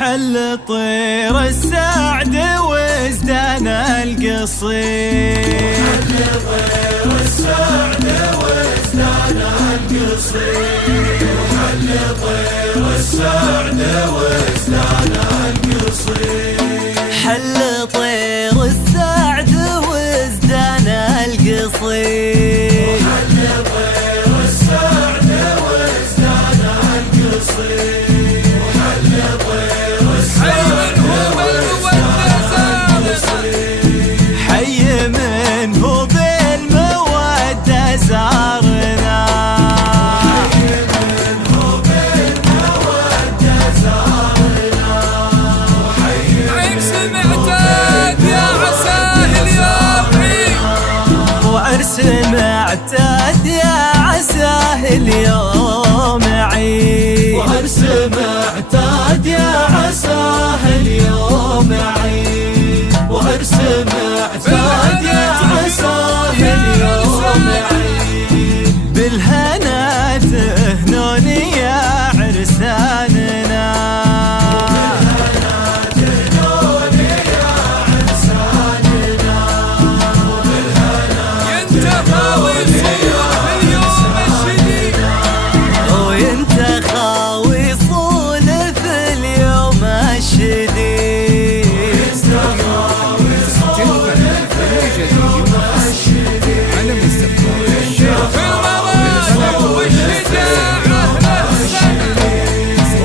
حل طير السعد وازدان القصير، حل طير السعد وازدان القصير، حل طير السعد وازدان القصير، حل طير السعد وازدان القصير، حل طير السعد وازدان القصير. حي من هو بالمودة زارنا، حي من هو بالمودة زارنا، عرس معتاد يا عساه اليوم عيد، وعرس معتاد يا عساه اليوم عيد، وعرس معتاد يا عساه اليوم عيد، وعرس معتاد يا عساه اليوم عيد. بالهنا تهنون يا عرساننا، بالهنا تهنون يا عرساننا، بالهنا ينتهى ويصير في اليوم الشديد، وينتهى ويصول في اليوم الشديد.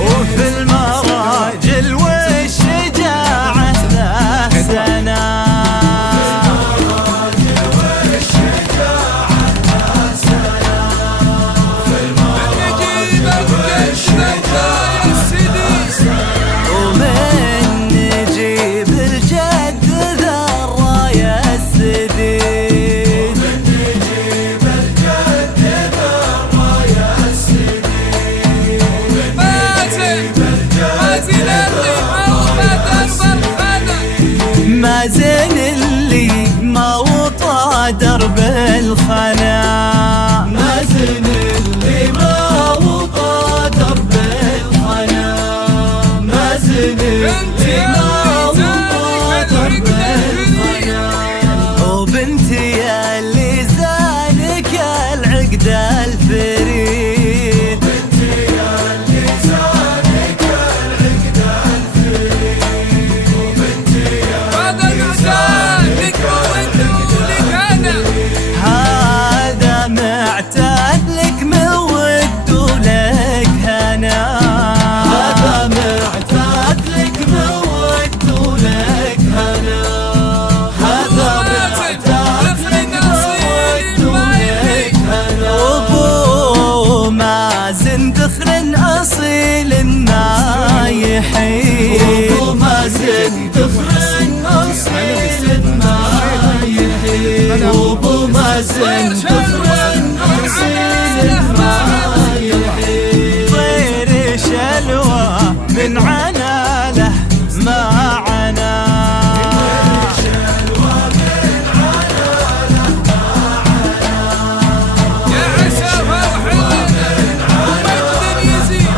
وفي المراجل والشجاعة له سنة، ومن نجيب الجد ذا الراية السديد، ومن نجيب الجد ذا الراية السديد، مازن اللي ما وطى درب الخنا، مازن اللي ما وطى درب الخنا، مازن اللي ما وطى درب الخنا. وبنتي اللي زانك العقد الفريد، بنتي اللي زانك العقد الفريد، وبنتي هذا معتاد لك وولك انا، هذا معتاد لك مود ولك هنا، هذا معتاد لك مود ولك هنا، هذا معتاد لك مود ولك هنا. وابو مازن ذخر اصيل ما يحيد، وابو مازن ذخر اصيل ما يحيد، وابو مازن ذخر اصيل ما يحيد. طير شلوى من عنا له ما عنا، يا عسى فرح ومجد يزيد،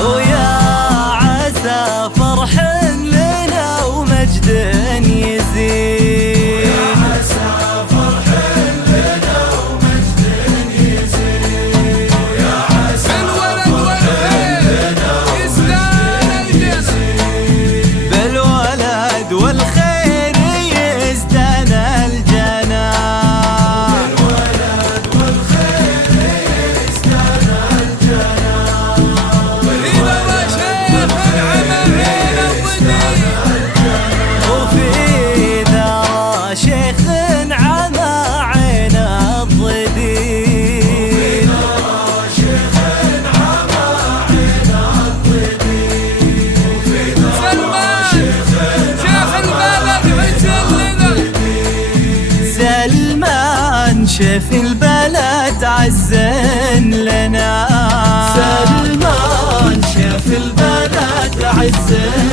ويا عسى فرح لنا ومجد يزيد، يا عسى فرح لنا ومجد يزيد، يا عسى بالولد والخير يزدان الجنة، بالولد والخير يزدان الجنة، بالولد والخير يزدان الجنة. إذا ما شيخ عمعين الضديد، وفي ذا شيخ عمى عين الضديد، سلمان شيخ البلد عزل لنا، سلمان شيف البلد عزن لنا، سلمان شيف البلد عزن